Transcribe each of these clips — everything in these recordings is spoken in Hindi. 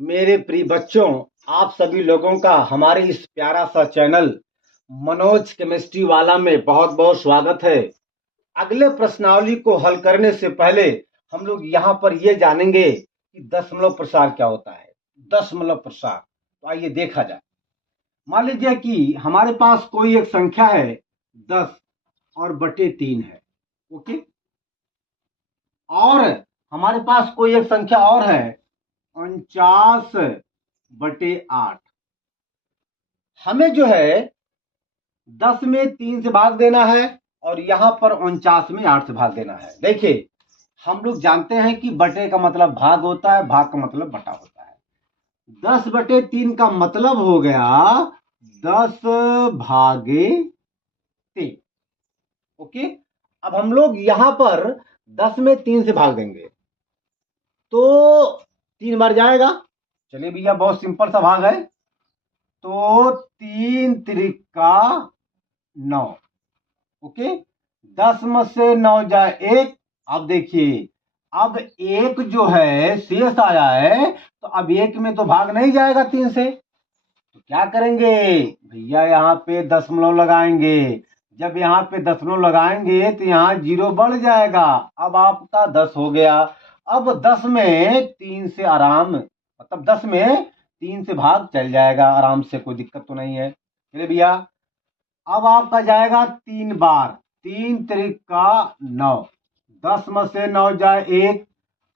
मेरे प्रिय बच्चों, आप सभी लोगों का हमारे इस प्यारा सा चैनल मनोज केमिस्ट्री वाला में बहुत बहुत स्वागत है। अगले प्रश्नावली को हल करने से पहले हम लोग यहाँ पर ये जानेंगे कि दशमलव प्रसार क्या होता है। दशमलव प्रसार, तो आइए देखा जाए। मान लीजिए कि हमारे पास कोई एक संख्या है 10 और बटे 3 है। ओके, और हमारे पास कोई एक संख्या और है 49/8। हमें जो है 10 में 3 से भाग देना है और यहां पर 49 में 8 से भाग देना है। देखिए, हम लोग जानते हैं कि बटे का मतलब भाग होता है, भाग का मतलब बटा होता है। 10/3 का मतलब हो गया 10/3। ओके, अब हम लोग यहां पर 10 में 3 से भाग देंगे तो 3 बार जाएगा। चलिए भैया, बहुत सिंपल सा भाग है। तो 3 त्रिका 9। ओके, 10 में से 9 जाए 1। अब देखिए, अब एक जो है शेष आया है, तो अब एक में तो भाग नहीं जाएगा 3 से, तो क्या करेंगे भैया, यहाँ पे दशमलव लगाएंगे। जब यहाँ पे दशमलव लगाएंगे तो यहाँ 0 बढ़ जाएगा। अब आपका 10 हो गया। अब 10 में 3 से आराम, मतलब 10 में 3 से भाग चल जाएगा आराम से, कोई दिक्कत तो नहीं है। चलिए भैया, अब आपका जाएगा 3 बार। 3 त्रिका 9। 10 में से 9 जाए 1।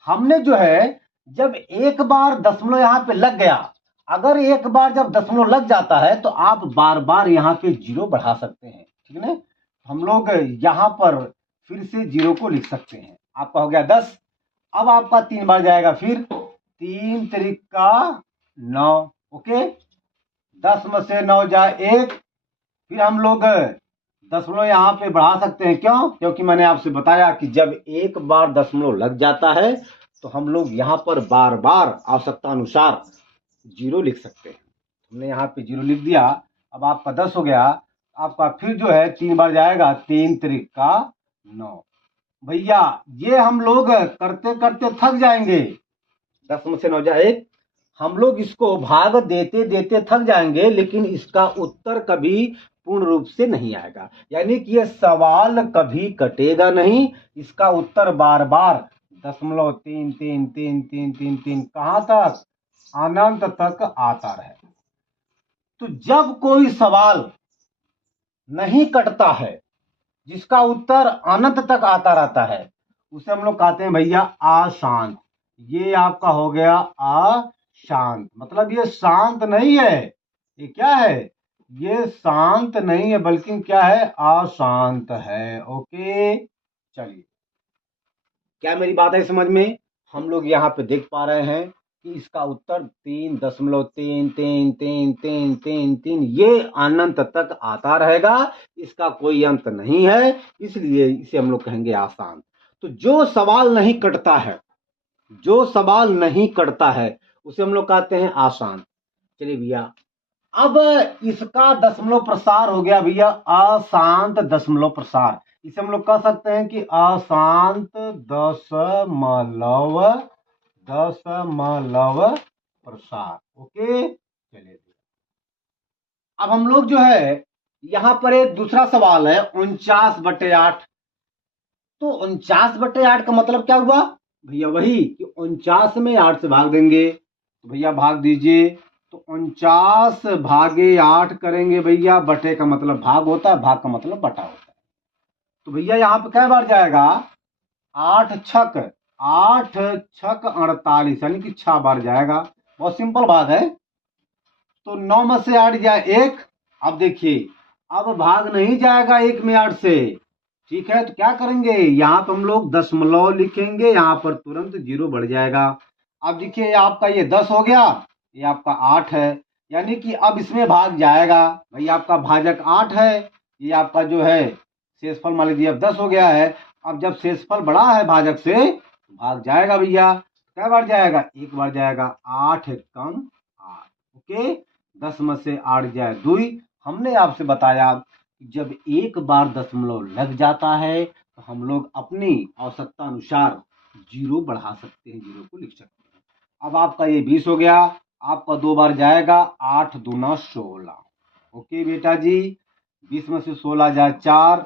हमने जो है, जब एक बार दशमलव यहाँ पे लग गया, अगर एक बार जब दशमलव लग जाता है तो आप बार बार यहाँ पे 0 बढ़ा सकते हैं। ठीक है ना, हम लोग यहाँ पर फिर से 0 को लिख सकते हैं। आपका हो गया 10। अब आपका 3 बार जाएगा, फिर 3 त्रिका 9। ओके, 10 में से 9 जाए 1। फिर हम लोग दशमलव यहाँ पे बढ़ा सकते हैं। क्यों? क्योंकि मैंने आपसे बताया कि जब एक बार दशमलव लग जाता है तो हम लोग यहाँ पर बार बार आवश्यकता अनुसार 0 लिख सकते हैं। हमने यहाँ पे 0 लिख दिया। अब आपका 10 हो गया। आपका फिर जो है 3 बार जाएगा। 3 त्रिका 9। भैया, ये हम लोग करते करते थक जाएंगे। 10 में से 9 जाए 1, हम लोग इसको भाग देते देते थक जाएंगे, लेकिन इसका उत्तर कभी पूर्ण रूप से नहीं आएगा। यानी कि यह सवाल कभी कटेगा नहीं। इसका उत्तर बार बार 0.33333 कहां तक, अनंत तक आता रहे। तो जब कोई सवाल नहीं कटता है, जिसका उत्तर अनंत तक आता रहता है, उसे हम लोग कहते हैं भैया अशांत। ये आपका हो गया अशांत, मतलब ये शांत नहीं है। ये क्या है? ये शांत नहीं है, बल्कि क्या है, अशांत है। ओके, चलिए, क्या मेरी बात है समझ में? हम लोग यहाँ पे देख पा रहे हैं कि इसका उत्तर 3.33333 ये अनंत तक आता रहेगा। इसका कोई अंत नहीं है, इसलिए इसे हम लोग कहेंगे आसान। तो जो सवाल नहीं कटता है, जो सवाल नहीं कटता है, उसे हम लोग कहते हैं आसान। चलिए भैया, अब इसका दशमलव प्रसार हो गया भैया अशांत दशमलव प्रसार। इसे हम लोग कह सकते हैं कि अशांत दशमलव दशमलव प्रसार। ओके, चलिए, अब हम लोग जो है यहां पर एक दूसरा सवाल है 49/8। तो 49/8 का मतलब क्या हुआ भैया? वही कि 49 में 8 से भाग देंगे। तो भैया भाग दीजिए। तो 49/8 करेंगे भैया। बटे का मतलब भाग होता है, भाग का मतलब बटा होता है। तो भैया यहाँ पे क्या बार जाएगा? 8 छक 48, यानी कि 6 बार जाएगा। बहुत सिंपल भाग है। तो 9 में से 8 जाए 1। अब देखिए, अब भाग नहीं जाएगा 1 में 8 से। ठीक है, तो क्या करेंगे, यहाँ पर हम लोग दशमलव लिखेंगे, यहाँ पर तुरंत 0 बढ़ जाएगा। अब देखिए, आपका ये 10 हो गया, ये आपका 8 है, यानी कि अब इसमें भाग जाएगा। भाई आपका भाजक 8 है, ये आपका जो है शेषफल मान लीजिए अब 10 हो गया है। अब जब शेषफल बड़ा है भाजक से, तो भाग जाएगा भैया। क्या बार जाएगा? 1 बार जाएगा। 8 कम 8। ओके, 10 में से 8 जाए 2। हमने आपसे बताया जब एक बार दशमलव लग जाता है तो हम लोग अपनी आवश्यकता अनुसार 0 बढ़ा सकते हैं, 0 को लिख सकते हैं। अब आपका ये 20 हो गया, आपका 2 बार जाएगा, 8 दूना 16। ओके बेटा जी, 20 में से 16 जाए 4।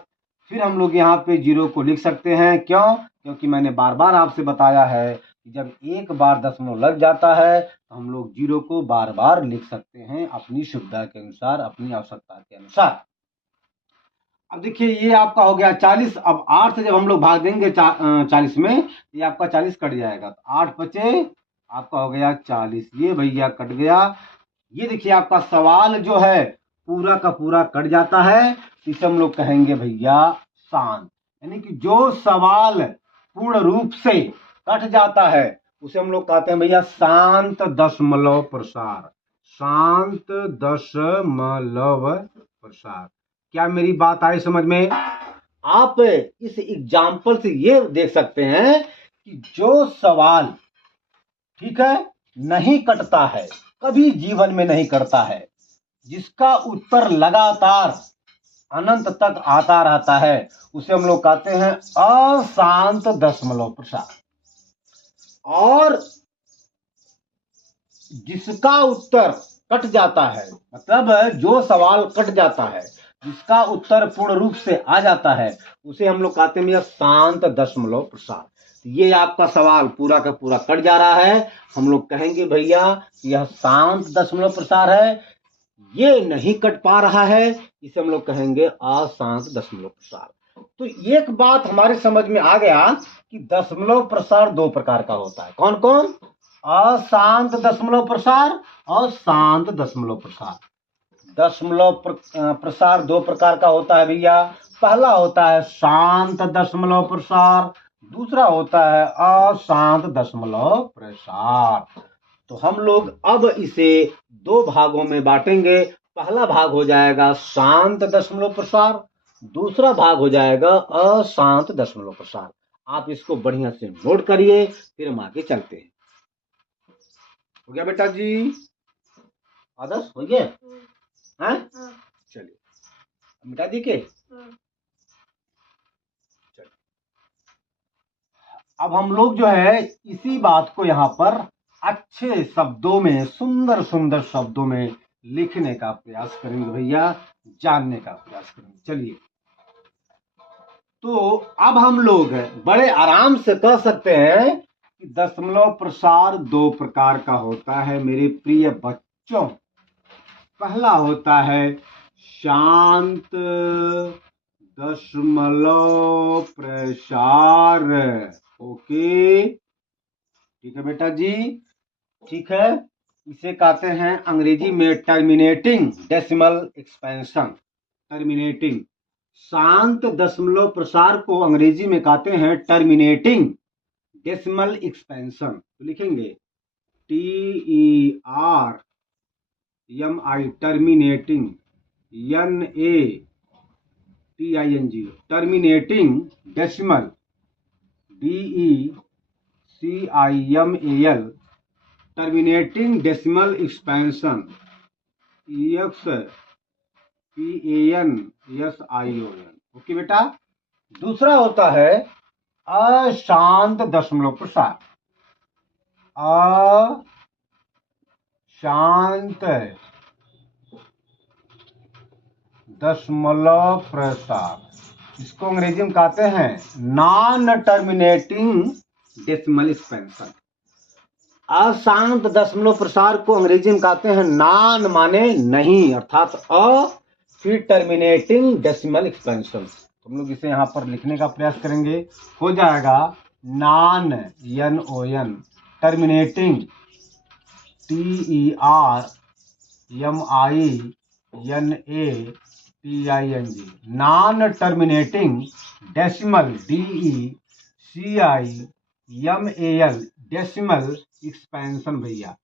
फिर हम लोग यहाँ पे 0 को लिख सकते हैं, क्यों? क्योंकि मैंने बार बार आपसे बताया है कि जब एक बार दशमलव लग जाता है तो हम लोग 0 को बार बार लिख सकते हैं अपनी सुविधा के अनुसार, अपनी आवश्यकता के अनुसार। अब देखिए ये आपका हो गया 40। अब 8 से जब हम लोग भाग देंगे 40 में, ये आपका 40 कट जाएगा, तो 8 बचे, आपका हो गया 40। ये भैया कट गया। ये देखिए आपका सवाल जो है पूरा का पूरा कट जाता है, इसे हम लोग कहेंगे भैया शांत। यानी कि जो सवाल पूर्ण रूप से कट जाता है उसे हम लोग कहते हैं भैया शांत दशमलव प्रसार। शांत दशमलव प्रसार। क्या मेरी बात आई समझ में? आप इस एग्जाम्पल से ये देख सकते हैं कि जो सवाल, ठीक है, नहीं कटता है, कभी जीवन में नहीं कटता है, जिसका उत्तर लगातार अनंत तक आता रहता है, उसे हम लोग कहते हैं अशांत दशमलव प्रसार। और जिसका उत्तर कट जाता है, मतलब जो सवाल कट जाता है, जिसका उत्तर पूर्ण रूप से आ जाता है, उसे हम लोग कहते हैं शांत दशमलव प्रसार। ये आपका सवाल पूरा का पूरा कट जा रहा है, हम लोग कहेंगे भैया यह शांत दशमलव प्रसार है। ये नहीं कट पा रहा है, इसे हम लोग कहेंगे अशांत दशमलव प्रसार। तो एक बात हमारे समझ में आ गया कि दशमलव प्रसार 2 प्रकार का होता है। कौन कौन? अशांत दशमलव प्रसार और शांत दशमलव प्रसार। दशमलव प्रसार 2 प्रकार का होता है भैया। पहला होता है शांत दशमलव प्रसार, दूसरा होता है अशांत दशमलव प्रसार। तो हम लोग अब इसे 2 भागों में बांटेंगे। पहला भाग हो जाएगा शांत दशमलव प्रसार, दूसरा भाग हो जाएगा अशांत दशमलव प्रसार। आप इसको बढ़िया से नोट करिए, फिर हम आगे चलते हैं। हो गया बेटा जी? आदर्श हो गया? हाँ? चलिए मिटा दी के? चलिए अब हम लोग जो है इसी बात को यहाँ पर अच्छे शब्दों में, सुंदर सुंदर शब्दों में लिखने का प्रयास करेंगे भैया, जानने का प्रयास करेंगे। चलिए, तो अब हम लोग बड़े आराम से कह सकते हैं कि दशमलव प्रसार 2 प्रकार का होता है मेरे प्रिय बच्चों। पहला होता है शांत दशमलव प्रसार। ओके, ठीक है बेटा जी, ठीक है। इसे कहते हैं अंग्रेजी में टर्मिनेटिंग डेसिमल एक्सपेंशन। टर्मिनेटिंग शांत दशमलव प्रसार को अंग्रेजी में कहते हैं टर्मिनेटिंग डेसिमल एक्सपेंशन। तो लिखेंगे TERMI, terminating, NATING, terminating decimal, DECIMAL, terminating decimal expansion, EXPANSION। Okay बेटा। दूसरा होता है अशांत दशमलव प्रसार। अशांत दशमलव प्रसार, इसको अंग्रेजी में कहते हैं नॉन टर्मिनेटिंग डेसिमल एक्सपेंशन। अशांत दशमलव प्रसार को अंग्रेजी में कहते हैं नॉन माने नहीं, अर्थात अ, फिर टर्मिनेटिंग डेसिमल एक्सपेंशन। हम लोग इसे यहाँ पर लिखने का प्रयास करेंगे, हो जाएगा non, NON, terminating, TERMINATING, non terminating decimal, DECIMAL, decimal expansion. भैया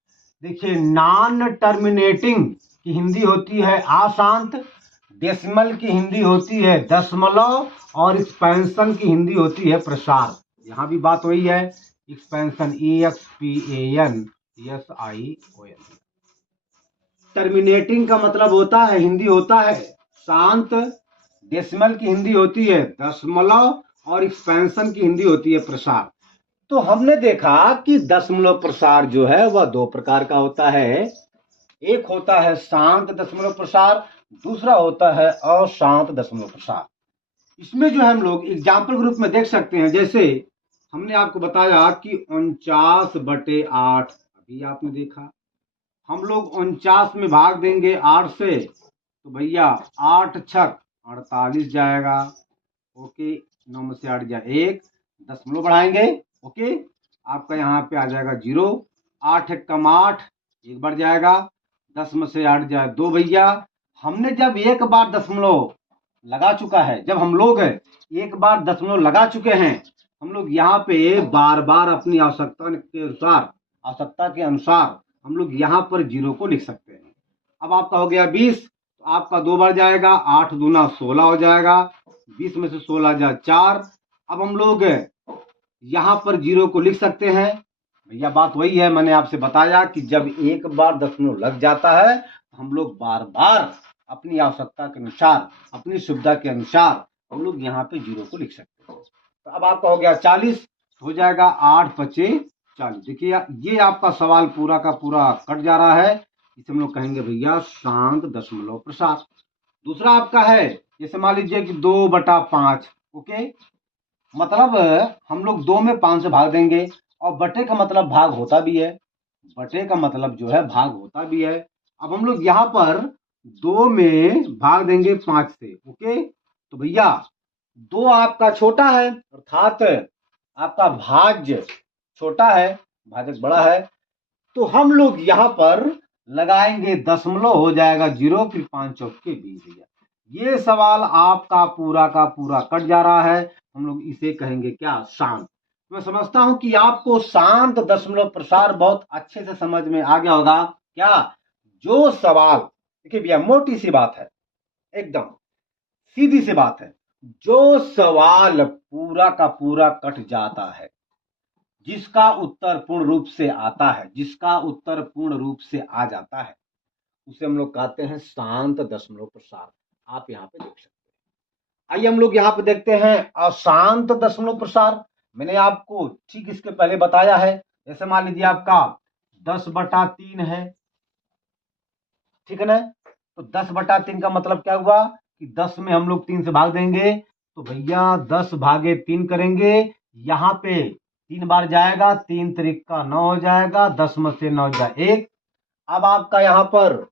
देखिए, नॉन टर्मिनेटिंग की हिंदी होती है अशांत, डेसिमल की हिंदी होती है दशमलव, और एक्सपेंशन की हिंदी होती है प्रसार। यहाँ भी बात वही है, एक्सपेंशन EXPANSION। टर्मिनेटिंग का मतलब होता है, हिंदी होता है शांत, डेसिमल की हिंदी होती है दशमलव, और एक्सपेंशन की हिंदी होती है प्रसार। तो हमने देखा कि दशमलव प्रसार जो है वह दो प्रकार का होता है। एक होता है शांत दशमलव प्रसार, दूसरा होता है अशांत दशमलव प्रसार। इसमें जो है हम लोग एग्जाम्पल ग्रुप में देख सकते हैं, जैसे हमने आपको बताया कि 49/8, अभी आपने देखा हम लोग 49 में भाग देंगे 8 से, तो भैया 8 छक 48 जाएगा। ओके, 9 में से 8 जाए 1, दशमलव बढ़ाएंगे। ओके, आपका यहाँ पे आ जाएगा 0। 8 एक कम 8, 1 बढ़ जाएगा। 10 में से 8 जाए 2। भैया हमने जब एक बार दशमलव लगा चुका है, जब हम लोग एक बार दशमलव लगा चुके हैं, हम लोग यहाँ पे बार बार अपनी आवश्यकता के अनुसार हम लोग यहाँ पर 0 को लिख सकते हैं। अब आपका हो गया 20, तो आपका 2 बढ़ जाएगा, 8 दूना 16 हो जाएगा। 20 में से 16 जाए 4। अब हम लोग यहाँ पर 0 को लिख सकते हैं। भैया बात वही है, मैंने आपसे बताया कि जब एक बार दशमलव लग जाता है तो हम लोग बार बार अपनी आवश्यकता के अनुसार, अपनी सुविधा के अनुसार हम लोग यहाँ पे 0 को लिख सकते हैं। तो अब आपका हो गया 40, हो जाएगा 8 पचे 40। देखिए ये आपका सवाल पूरा का पूरा कट जा रहा है। इसे हम लोग कहेंगे भैया शांत दशमलव प्रसार। दूसरा आपका है, जैसे मान लीजिए कि 2/5। ओके, मतलब हम लोग 2 में 5 से भाग देंगे, और बटे का मतलब भाग होता भी है, बटे का मतलब जो है भाग होता भी है। अब हम लोग यहाँ पर 2 में भाग देंगे 5 से। ओके, तो भैया 2 आपका छोटा है, अर्थात आपका भाज्य छोटा है, भाजक बड़ा है, तो हम लोग यहाँ पर लगाएंगे दशमलव, हो जाएगा 0, फिर 5 चौके 20। भैया ये सवाल आपका पूरा का पूरा कट जा रहा है, हम लोग इसे कहेंगे क्या, शांत। मैं समझता हूं कि आपको शांत दशमलव प्रसार बहुत अच्छे से समझ में आ गया होगा। क्या, जो सवाल, देखिए भैया मोटी सी बात है, एकदम सीधी सी बात है, जो सवाल पूरा का पूरा कट जाता है, जिसका उत्तर पूर्ण रूप से आता है, जिसका उत्तर पूर्ण रूप से आ जाता है, उसे हम लोग कहते हैं शांत दशमलव प्रसार। आप यहाँ पे देख सकते हैं। आइए हम लोग यहाँ पे देखते हैं अशांत दशमलव प्रसार। मैंने आपको ठीक इसके पहले बताया है। जैसे मान लीजिए आपका 10/3 है, ठीक है ना। तो 10/3 का मतलब क्या हुआ कि 10 में हम लोग 3 से भाग देंगे, तो भैया 10/3 करेंगे। यहाँ पे 3 बार जाएगा, 3 त्रिका 9 हो जाएगा। 10 में से 9 जाए 1। अब आपका यहाँ पर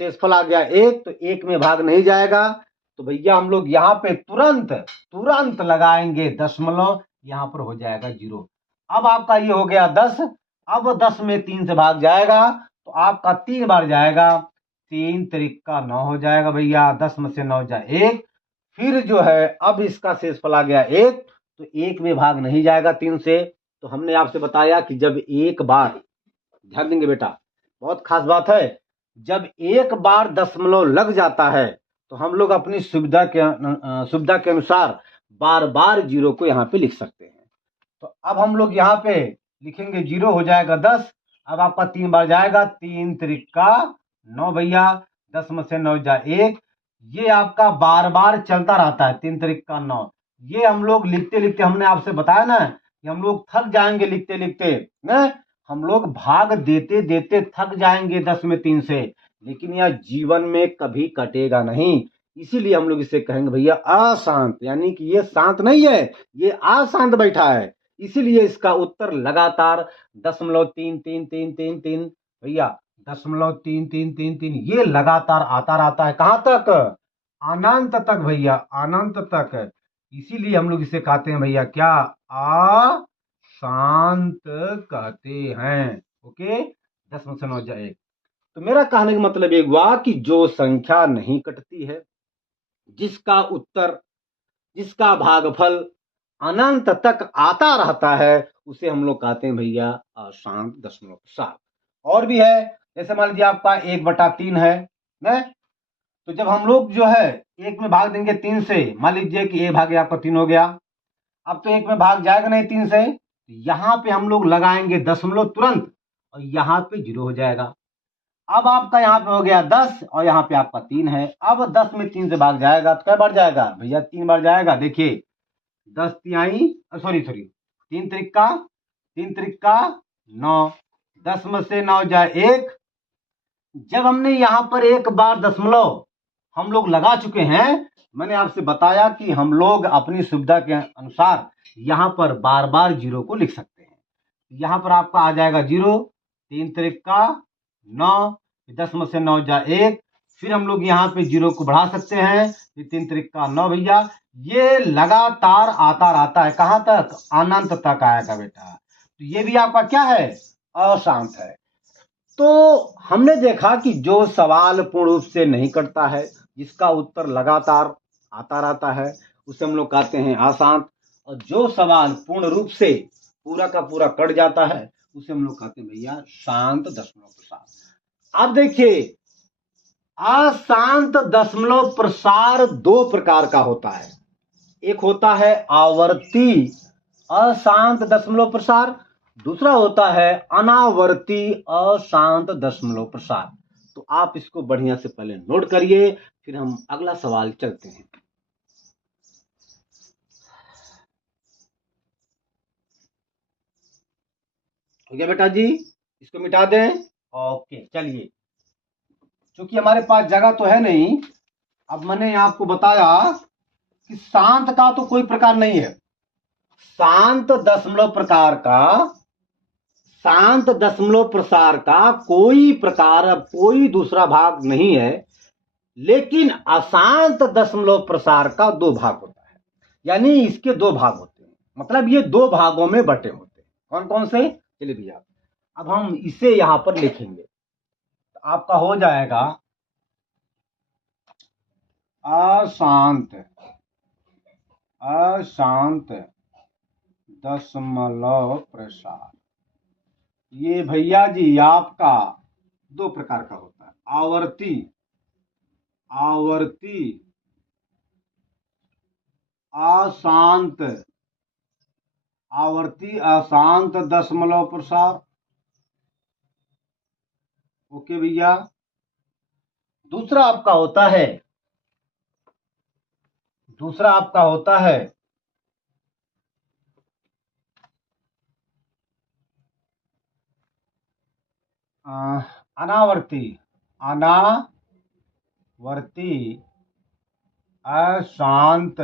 शेषफल आ गया 1, तो 1 में भाग नहीं जाएगा, तो भैया हम लोग यहाँ पे तुरंत तुरंत लगाएंगे दशमलव, यहाँ पर हो जाएगा 0। अब आपका ये हो गया 10। अब 10 में 3 से भाग जाएगा, तो आपका 3 बार जाएगा, 3 त्रिका 9 हो जाएगा। भैया 10 में से 9 जाए 1। फिर जो है अब इसका शेषफल आ गया 1, तो 1 में भाग नहीं जाएगा 3 से। तो हमने आपसे बताया कि जब एक बार, ध्यान देंगे बेटा, बहुत खास बात है, जब एक बार दशमलव लग जाता है तो हम लोग अपनी सुविधा के अनुसार बार बार 0 को यहाँ पे लिख सकते हैं। तो अब हम लोग यहाँ पे लिखेंगे 0, हो जाएगा 10। अब आपका 3 बार जाएगा, 3 त्रिका 9। भैया 10 में से 9 जाए 1। ये आपका बार बार चलता रहता है, 3 त्रिका 9। ये हम लोग लिखते लिखते, हमने आपसे बताया ना कि हम लोग थक जाएंगे लिखते लिखते ना, हम लोग भाग देते देते थक जाएंगे 10 में 3 से, लेकिन यह जीवन में कभी कटेगा नहीं। इसीलिए हम लोग इसे कहेंगे भैया अशांत, यानी कि ये शांत नहीं है, ये अशांत बैठा है। इसीलिए इसका उत्तर लगातार 0.333333, भैया 0.3333, ये लगातार आता रहता है। कहां तक, अनंत तक भैया, अनंत तक। इसीलिए हम लोग इसे कहते हैं भैया क्या, शांत कहते हैं। ओके, 10 में से 9 जाए 1। तो मेरा कहने का मतलब एक हुआ कि जो संख्या नहीं कटती है, जिसका उत्तर, जिसका भागफल अनंत तक आता रहता है, उसे हम लोग कहते हैं भैया अशांत दशमलव प्रसार। और भी है, जैसे मान लीजिए आपका 1/3 है ना, तो जब हम लोग जो है 1 में भाग देंगे 3 से, मान लीजिए कि 1 भागे आपका 3 हो गया। अब तो 1 में भाग जाएगा नहीं 3 से, यहाँ पे हम लोग लगाएंगे दशमलव तुरंत, और यहाँ पे 0 हो जाएगा। अब आपका यहाँ पे हो गया 10, और यहाँ पे आपका 3 है। अब 10 में 3 से भाग जाएगा तो क्या बार जाएगा भैया, 3 बार जाएगा। देखिए 10 तिहाई, सॉरी 3 त्रिका 3 त्रिका 9, 10 में से 9 जाए 1। जब हमने यहां पर एक बार दशमलव हम लोग लगा चुके हैं, मैंने आपसे बताया कि हम लोग अपनी सुविधा के अनुसार यहां पर बार बार जीरो को लिख सकते हैं। यहां पर आपका आ जाएगा 0, 3 त्रिका 9, 10 में से 9 जाए 1। फिर हम लोग यहाँ पे 0 को बढ़ा सकते हैं, 3 त्रिका 9 भैया। ये लगातार आता रहता है, कहां तक? अनंत तक आएगा बेटा। तो ये भी आपका क्या है? अशांत है। तो हमने देखा कि जो सवाल पूर्ण रूप से नहीं कटता है, जिसका उत्तर लगातार आता रहता है, उसे हम लोग कहते हैं अशांत। और जो सवाल पूर्ण रूप से पूरा का पूरा कट जाता है, उसे हम लोग कहते हैं भैया शांत दशमलव प्रसार। अब देखिए, अशांत दशमलव प्रसार दो प्रकार का होता है। एक होता है आवर्ती अशांत दशमलव प्रसार, दूसरा होता है अनावर्ती अशांत दशमलव प्रसार। तो आप इसको बढ़िया से पहले नोट करिए, फिर हम अगला सवाल चलते हैं। ठीक है बेटा जी, इसको मिटा दें। ओके, चलिए, क्योंकि हमारे पास जगह तो है नहीं, अब मैंने आपको बताया कि शांत का तो कोई प्रकार नहीं है। शांत दशमलव प्रकार का, शांत दशमलव प्रसार का कोई प्रकार, कोई दूसरा भाग नहीं है। लेकिन अशांत दशमलव प्रसार का दो भाग होता है, यानी इसके दो भाग होते हैं, मतलब ये दो भागों में बटे होते हैं। कौन कौन से? चलिए भैया, अब हम इसे यहां पर लिखेंगे, तो आपका हो जाएगा अशांत अशांत दशमलव प्रसार। ये भैया जी आपका दो प्रकार का होता है, आवर्ती आवर्ती अशांत, आवर्ती अशांत दशमलव प्रसार। ओके भैया। दूसरा आपका होता है, दूसरा आपका होता है अनावर्ती अनावर्ती अशांत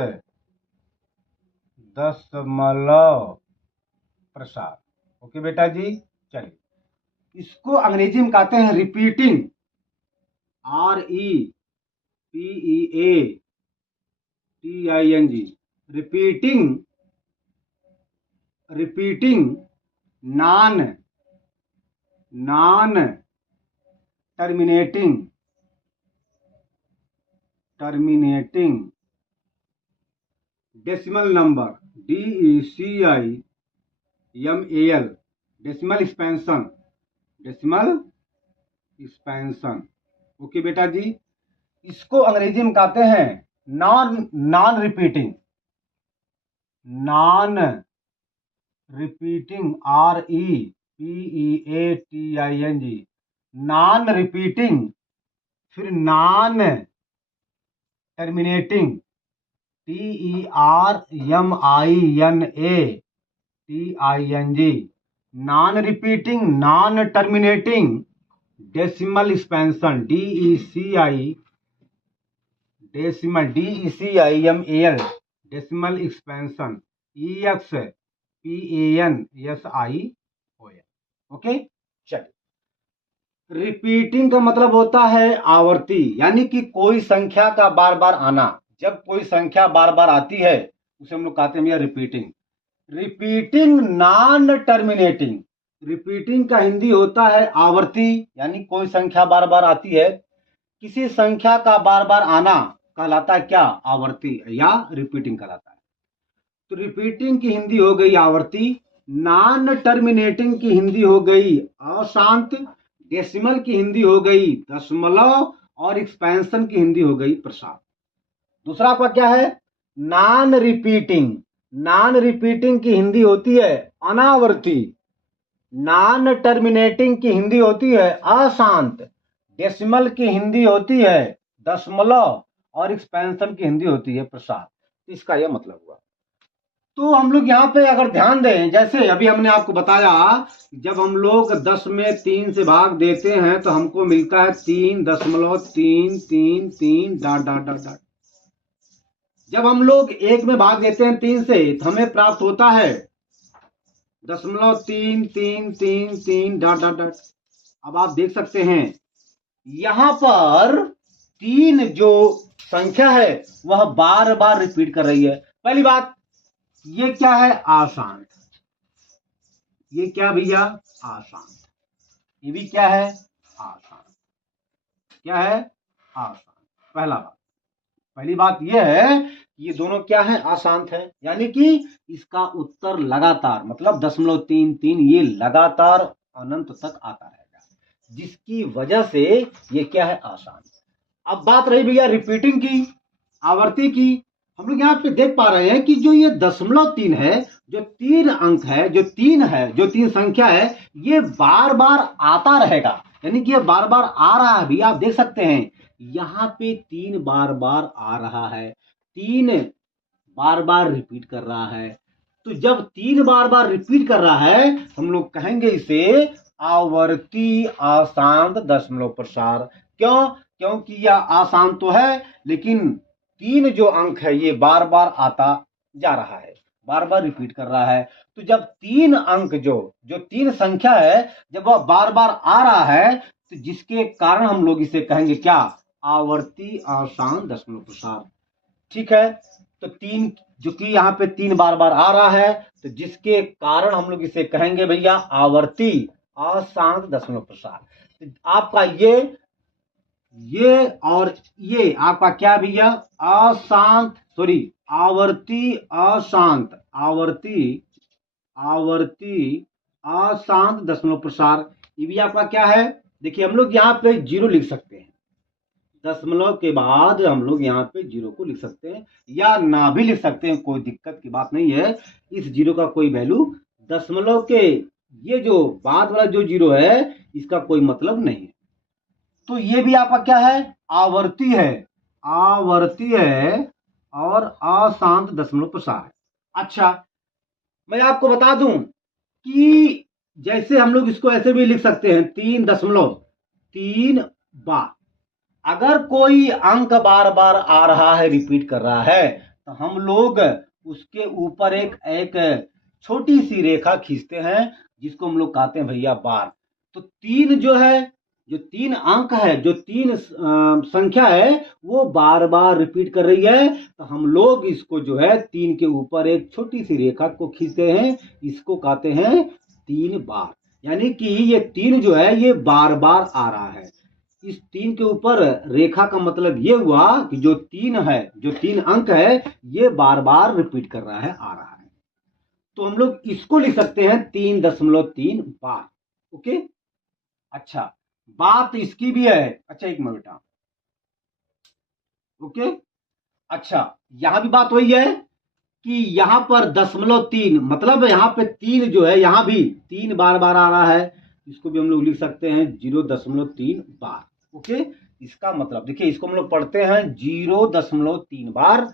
दशमलव प्रसार। ओके बेटा जी, चलिए, इसको अंग्रेजी में कहते हैं repeating, REPEATING, repeating, repeating non terminating, terminating decimal number, DECIMAL, decimal expansion, decimal expansion. Okay बेटा जी, इसको अंग्रेजी में कहते हैं non repeating, non repeating, REPEATING, non repeating, फिर non terminating, TERMINATING, non repeating non terminating decimal expansion, DECIMAL, decimal expansion, EXPANSION। ओके, चलिए, रिपीटिंग का मतलब होता है आवर्ती, यानी कि कोई संख्या का बार बार आना। जब कोई संख्या बार बार आती है उसे हम लोग कहते हैं repeating. Repeating non terminating, repeating का हिंदी होता है आवर्ती, यानी कोई संख्या बार बार आती है, किसी संख्या का बार बार आना कहलाता है क्या? आवर्ती या रिपीटिंग कहलाता है। तो रिपीटिंग की हिंदी हो गई आवर्ती, नॉन टर्मिनेटिंग की हिंदी हो गई अशांत, डेसिमल की हिंदी हो गई दशमलव, और एक्सपेंशन की हिंदी हो गई प्रसार। दूसरा आपका क्या है? नॉन रिपीटिंग, नॉन रिपीटिंग की हिंदी होती है अनावर्ती, नॉन टर्मिनेटिंग की हिंदी होती है अशांत, डेसिमल की हिंदी होती है दशमलव, और एक्सपेंशन की हिंदी होती है प्रसार। इसका यह मतलब हुआ। तो हम लोग यहाँ पे अगर ध्यान दें, जैसे अभी हमने आपको बताया, जब हम लोग 10 में 3 से भाग देते हैं तो हमको मिलता है 3.333 डॉट डॉट डॉट डॉट। जब हम लोग 1 में भाग देते हैं 3 से तो हमें प्राप्त होता है 0.3333 डॉट डॉट डॉट। अब आप देख सकते हैं यहां पर 3 जो संख्या है वह बार बार रिपीट कर रही है। पहली बात, ये क्या है? आशांत। ये क्या भैया? आशांत। ये भी क्या है? आशांत। क्या है? आशांत। पहली बात यह है कि ये दोनों क्या है? आशांत है, यानी कि इसका उत्तर लगातार, मतलब 0.33 ये लगातार अनंत तक आता रहेगा, जिसकी वजह से ये क्या है? आशांत। अब बात रही भैया रिपीटिंग की, आवर्ती की। हम लोग यहाँ पे देख पा रहे हैं कि जो ये 0.3 है, जो 3 अंक है, जो 3 है, जो 3 संख्या है, ये बार बार आता रहेगा, यानी कि ये बार बार आ रहा है भैया। आप देख सकते हैं यहाँ पे 3 बार बार आ रहा है, 3 बार बार रिपीट कर रहा है। तो जब 3 बार बार रिपीट कर रहा है हम लोग कहेंगे इसे आवर्ती अशांत दशमलव प्रसार। क्यों? क्योंकि यह आसान तो है, लेकिन 3 जो अंक है ये बार बार आता जा रहा है, बार बार रिपीट कर रहा है। तो जब 3 अंक जो 3 संख्या है, जब वह बार बार आ रहा है, तो जिसके कारण हम लोग इसे कहेंगे क्या? आवर्ती अशांत दशमलव प्रसार। ठीक है, तो 3 जो कि यहाँ पे 3 बार बार आ रहा है, तो जिसके कारण हम लोग इसे कहेंगे भैया आवर्ती अशांत दशमलव प्रसार। तो आपका ये और ये आपका क्या भैया? अशांत, सॉरी, आवर्ती अशांत, आवर्ती अशांत दशमलव प्रसार। ये भी आपका क्या है? देखिए हम लोग यहाँ पे 0 लिख सकते हैं, दशमलव के बाद हम लोग यहाँ पे 0 को लिख सकते हैं, या ना भी लिख सकते हैं, कोई दिक्कत की बात नहीं है। इस 0 का कोई वैल्यू, दशमलव के ये जो बाद वाला जो 0 है इसका कोई मतलब नहीं है। तो ये भी आपका क्या है? आवर्ती है, और अशांत दशमलव प्रसार। अच्छा, मैं आपको बता दूं कि जैसे हम लोग इसको ऐसे भी लिख सकते हैं 3.3 बार। अगर कोई अंक बार बार आ रहा है, रिपीट कर रहा है, तो हम लोग उसके ऊपर एक छोटी सी रेखा खींचते हैं, जिसको हम लोग कहते हैं भैया बार। तो 3 जो है, जो 3 अंक है, जो 3 संख्या है, वो बार बार रिपीट कर रही है, तो हम लोग इसको जो है 3 के ऊपर एक छोटी सी रेखा को खींचते हैं, इसको कहते हैं 3 बार। यानी कि ये 3 जो है ये बार बार आ रहा है। इस 3 के ऊपर रेखा का मतलब ये हुआ कि जो 3 है, जो 3 अंक है, ये बार बार रिपीट कर रहा है, आ रहा है। तो हम लोग इसको लिख सकते हैं 3.3 बार। ओके, अच्छा, बात इसकी भी है। अच्छा, एक मिनट बेटा। ओके, अच्छा, यहां भी बात वही है कि यहां पर 0.3, मतलब यहां पे 3 जो है, यहां भी 3 बार बार आ रहा है, इसको भी हम लोग लिख सकते हैं 0.3 बार। ओके, इसका मतलब देखिए, इसको हम लोग पढ़ते हैं 0.3 बार,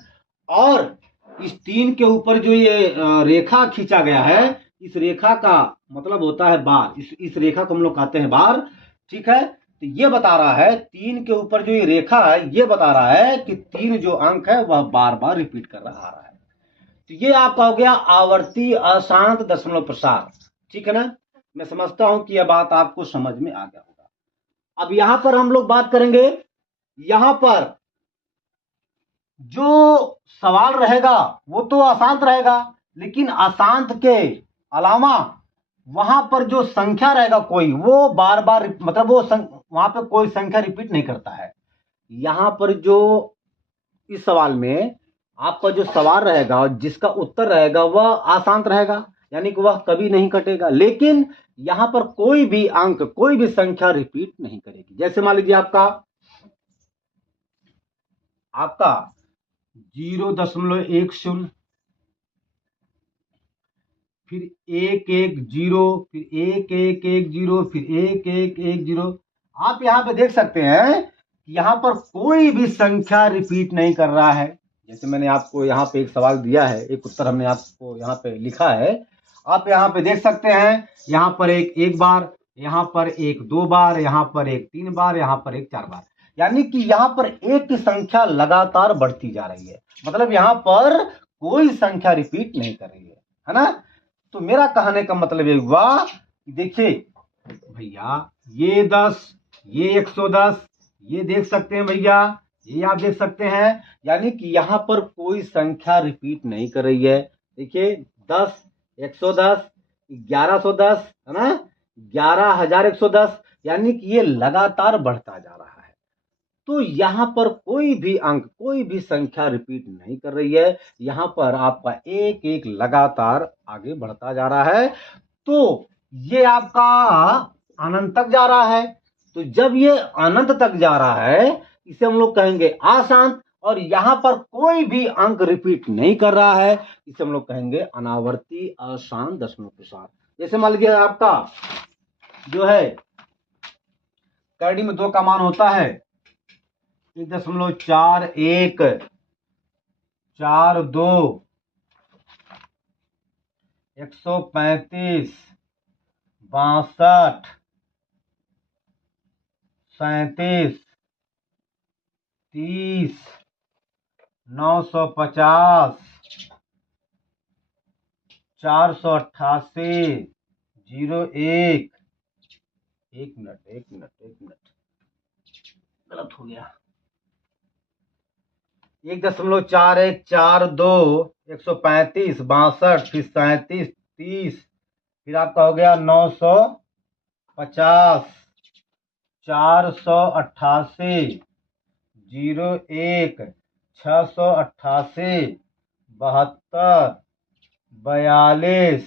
और इस 3 के ऊपर जो ये रेखा खींचा गया है, इस रेखा का मतलब होता है बार। इस रेखा को हम लोग कहते हैं बार। ठीक है, तो ये बता रहा है 3 के ऊपर जो ये रेखा है, ये बता रहा है कि 3 जो अंक है वह बार बार रिपीट कर रहा है। तो ये आपका हो गया आवर्ती अशांत दशमलव प्रसार। ठीक है ना? मैं समझता हूं कि यह बात आपको समझ में आ गया होगा। अब यहां पर हम लोग बात करेंगे, यहां पर जो सवाल रहेगा वो तो अशांत रहेगा, लेकिन अशांत के अलावा वहां पर जो संख्या रहेगा कोई, वो बार बार, मतलब वो वहां पर कोई संख्या रिपीट नहीं करता है। यहां पर जो इस सवाल में आपका जो सवाल रहेगा और जिसका उत्तर रहेगा वह अशांत रहेगा, यानी कि वह कभी नहीं कटेगा। लेकिन यहां पर कोई भी अंक, कोई भी संख्या रिपीट नहीं करेगी। जैसे मान लीजिए आपका 0.10, फिर 110, फिर 1110, फिर 1110। आप यहां पे देख सकते हैं कि यहां पर कोई भी संख्या रिपीट नहीं कर रहा है। जैसे मैंने आपको यहाँ पे एक सवाल दिया है, एक उत्तर हमने आपको यहाँ पे लिखा है, आप यहाँ पे देख सकते हैं, यहाँ पर एक बार, यहाँ पर एक 2 बार, यहाँ पर एक 3 बार, यहाँ पर एक 4 बार, यानी कि यहाँ पर एक की संख्या लगातार बढ़ती जा रही है, मतलब यहाँ पर कोई संख्या रिपीट नहीं कर रही है ना। तो मेरा कहने का मतलब ये हुआ कि देखिए भैया, ये 10, ये 110, ये देख सकते हैं भैया, ये आप देख सकते हैं, यानी कि यहाँ पर कोई संख्या रिपीट नहीं कर रही है। देखिए 10, 110, 1110 है ना, 11110, यानी कि ये लगातार बढ़ता जा रहा है। तो यहाँ पर कोई भी अंक, कोई भी संख्या रिपीट नहीं कर रही है, यहाँ पर आपका एक एक लगातार आगे बढ़ता जा रहा है। तो ये आपका अनंत तक जा रहा है। तो जब ये अनंत तक जा रहा है, इसे हम लोग कहेंगे अशांत, और यहाँ पर कोई भी अंक रिपीट नहीं कर रहा है, इसे हम लोग कहेंगे अनावर्ती अशांत दशमलव प्रसार। जैसे मान लीजिए आपका जो है करड़ी में 2 का मान होता है 1.41, 42, 135, 62, 37, 30, 950, 488, 01, एक मिनट गलत हो गया, 1.41, 42, 135, 62, फिर 37, 30, फिर आपका हो गया 950, 488, 01, 688, 72, 42,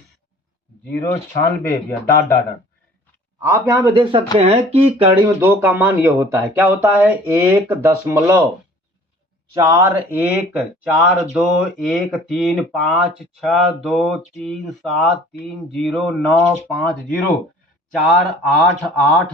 096 डॉट डॉट डॉट। आप यहाँ पे देख सकते हैं कि करड़ी में 2 का मान ये होता है, क्या होता है 1.10, 4, 1, 3, 5, 6, 2, 3, 7, 3, 0, 9, 5, 0, 4, 8, 8,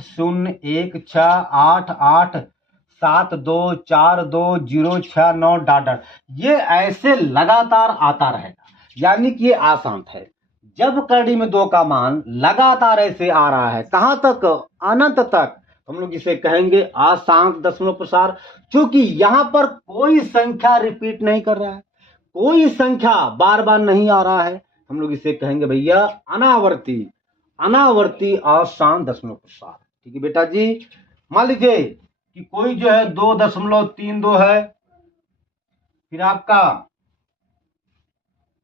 0, 6, 9 डॉट डॉट। ये ऐसे लगातार आता रहेगा, यानी कि ये अशांत है। जब करड़ी में 2 का मान लगातार ऐसे आ रहा है, कहां तक, अनंत तक, हम लोग इसे कहेंगे अशांत दशमलव प्रसार। क्योंकि यहां पर कोई संख्या रिपीट नहीं कर रहा है, कोई संख्या बार बार नहीं आ रहा है, हम लोग इसे कहेंगे भैया अनावर्ती अशांत दशमलव प्रसार। ठीक है बेटा जी। मान लीजिए कि कोई जो है 2.32 है, फिर आपका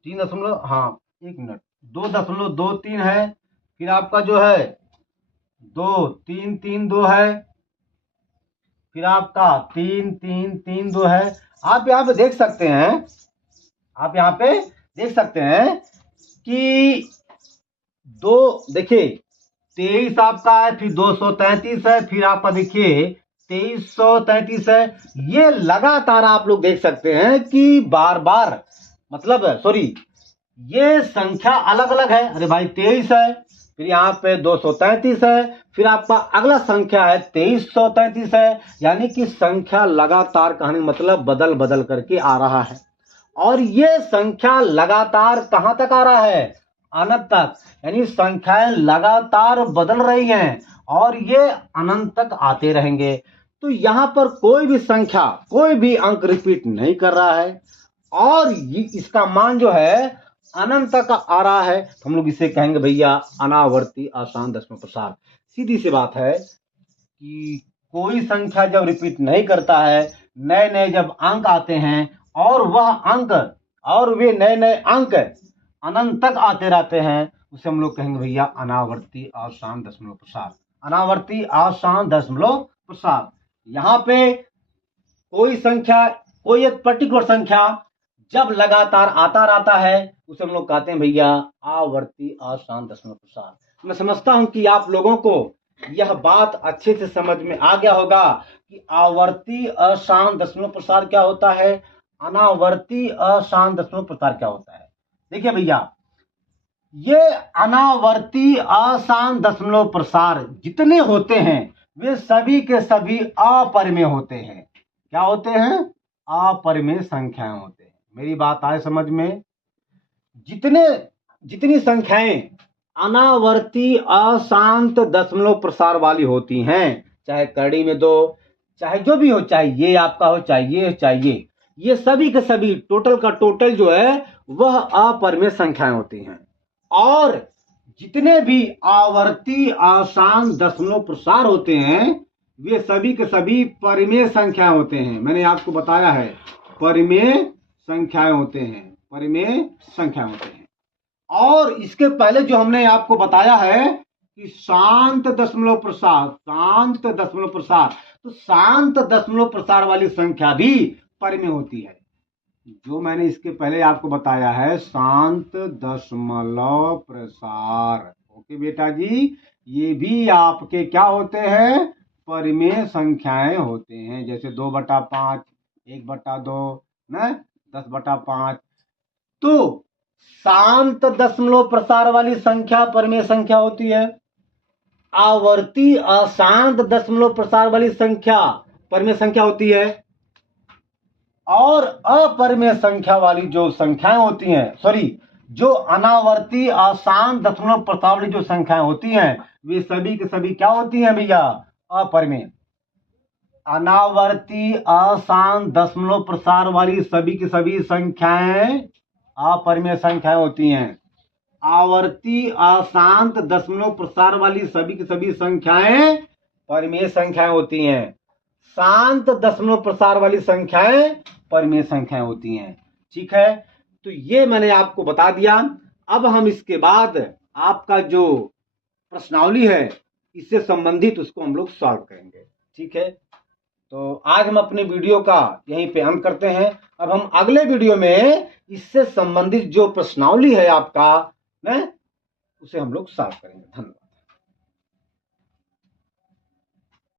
2.23 है, फिर आपका जो है 2.332 है, फिर आपका 3.332 है। आप यहाँ पे देख सकते हैं, कि देखिए 23 आपका है, फिर 233 है, फिर आपका देखिए 2333 है। ये लगातार आप लोग देख सकते हैं कि बार बार, मतलब सॉरी, ये संख्या अलग अलग है। अरे भाई 23 है, फिर यहाँ पे 233 है, फिर आपका अगला संख्या है 2333 है, यानी कि संख्या लगातार, कहने मतलब बदल बदल करके आ रहा है। और ये संख्या लगातार कहां तक आ रहा है, अनंत तक, यानी संख्याएं लगातार बदल रही हैं और ये अनंत तक आते रहेंगे। तो यहां पर कोई भी संख्या, कोई भी अंक रिपीट नहीं कर रहा है, और इसका मान जो है अनंत तक आ रहा है। हम लोग इसे कहेंगे भैया अनावर्ती अशांत दशमलव प्रसार। सीधी सी बात है कि कोई संख्या जब रिपीट नहीं करता है, नए नए जब अंक आते हैं, और वह अंक और वे नए नए अंक अनंत तक आते रहते हैं, उसे हम लोग कहेंगे भैया अनावर्ती अशांत दशमलव प्रसार। अनावर्ती अशांत दशमलव प्रसार। यहाँ पे कोई संख्या, कोई एक पर्टिकुलर संख्या जब लगातार आता रहता है, उसे हम लोग कहते हैं भैया आवर्ती अशांत दशमलव प्रसार। मैं समझता हूं कि आप लोगों को यह बात अच्छे से समझ में आ गया होगा कि आवर्ती अशांत दशमलव प्रसार क्या होता है, अनावर्ती अशांत दशमलव प्रसार क्या होता है। देखिए भैया, ये अनावर्ती अशांत दशमलव प्रसार जितने होते हैं वे सभी के सभी अपरिमेय होते हैं। क्या होते हैं, अपरिमेय संख्याएं होते हैं। मेरी बात आए समझ में? जितनी संख्याएं अनावर्ती अशांत दशमलव प्रसार वाली होती हैं, चाहे कड़ी में दो, चाहे जो भी हो, चाहे ये आपका हो, चाहे ये हो, चाहे ये सभी के सभी टोटल का टोटल जो है वह अपरिमेय संख्याएं होती हैं। और जितने भी आवर्ती अशांत दशमलव प्रसार होते हैं वे सभी के सभी परिमेय संख्याएं होते हैं। मैंने आपको बताया है परिमेय संख्याएं होते हैं, परिमेय संख्या होते हैं। और इसके पहले जो हमने आपको बताया है कि शांत दशमलव प्रसार, शांत दशमलव प्रसार, तो शांत दशमलव प्रसार वाली संख्या भी परिमेय होती है। जो मैंने इसके पहले आपको बताया है शांत दशमलव प्रसार, ओके बेटा जी, ये भी आपके क्या होते हैं? परिमेय संख्याएं होते हैं। जैसे 2/5, 1/2, 10/5। तो शांत दशमलव प्रसार वाली संख्या परिमेय संख्या होती है, आवर्ती अशांत दशमलव प्रसार वाली संख्या परिमेय संख्या होती है, और अपरिमेय संख्या वाली जो संख्याएं होती हैं, सॉरी, जो अनावर्ती अशांत दशमलव प्रसार वाली जो संख्याएं होती हैं वे सभी के सभी क्या होती हैं भैया? अपरिमेय। अनावर्ती अशांत दशमलव प्रसार वाली सभी की सभी संख्याएं अपरिमेय संख्याएं होती हैं। आवर्ती अशांत दशमलव प्रसार वाली सभी की सभी संख्याएं परिमेय संख्याएं होती हैं। शांत दशमलव प्रसार वाली संख्याएं परिमेय संख्याएं होती हैं। ठीक है, तो ये मैंने आपको बता दिया। अब हम इसके बाद आपका जो प्रश्नावली है इससे संबंधित उसको हम लोग सॉल्व करेंगे। ठीक है, तो आज हम अपने वीडियो का यहीं पे अंत करते हैं। अब हम अगले वीडियो में इससे संबंधित जो प्रश्नावली है आपका, उसे हम लोग सॉल्व करेंगे। धन्यवाद।